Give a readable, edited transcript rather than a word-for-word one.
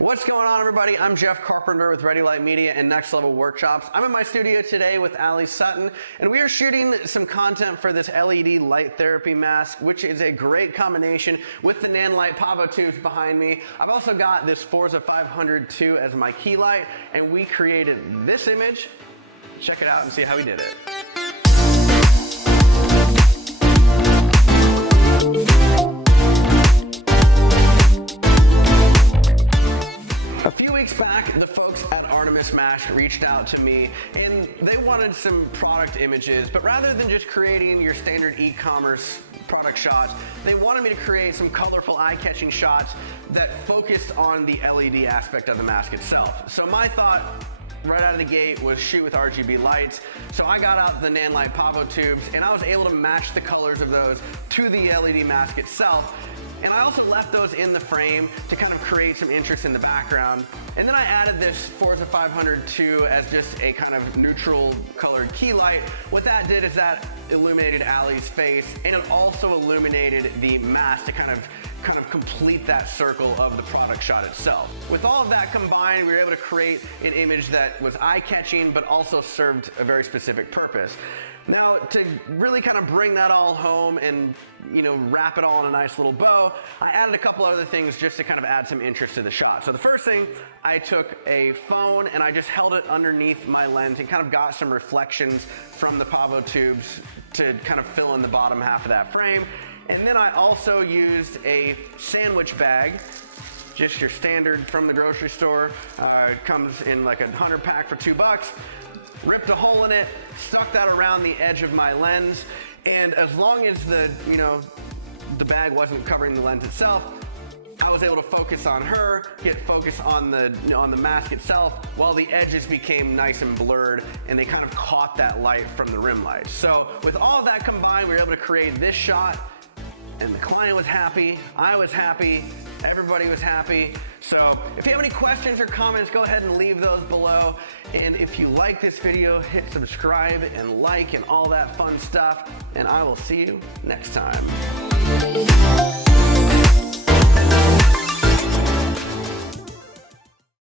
What's going on, everybody? I'm Jeff Carpenter with Ready Light Media and Next Level Workshops. I'm in my studio today with Ali Sutton, and we are shooting some content for this LED light therapy mask, which is a great combination with the Nanlite PavoTubes behind me. I've also got this Forza 502 as my key light, and we created this image. Check it out and see how we did it. A few weeks back, the folks at Artemis Mask reached out to me and they wanted some product images, but rather than just creating your standard e-commerce product shots, they wanted me to create some colorful, eye-catching shots that focused on the LED aspect of the mask itself. So my thought right out of the gate was shoot with RGB lights. So I got out the Nanlite PavoTubes and I was able to match the colors of those to the LED mask itself. And I also left those in the frame to kind of create some interest in the background. And then I added this Forza 502 as just a kind of neutral colored key light. What that did is that illuminated Ali's face, and it also illuminated the mask to kind of complete that circle of the product shot itself. With all of that combined, we were able to create an image that was eye-catching but also served a very specific purpose. Now, to really kind of bring that all home and, wrap it all in a nice little bow, I added a couple other things just to kind of add some interest to the shot. So the first thing, I took a phone and I just held it underneath my lens and kind of got some reflections from the PavoTubes to kind of fill in the bottom half of that frame. And then I also used a sandwich bag, just your standard from the grocery store. It comes in like a 100 pack for $2. Ripped a hole in it, stuck that around the edge of my lens, and as long as the bag wasn't covering the lens itself, I was able to focus on her, get focus on the mask itself, while the edges became nice and blurred, and they kind of caught that light from the rim light. So with all of that combined, we were able to create this shot, and the client was happy, I was happy, everybody was happy. So if you have any questions or comments, go ahead and leave those below. And if you like this video, hit subscribe and like and all that fun stuff. And I will see you next time.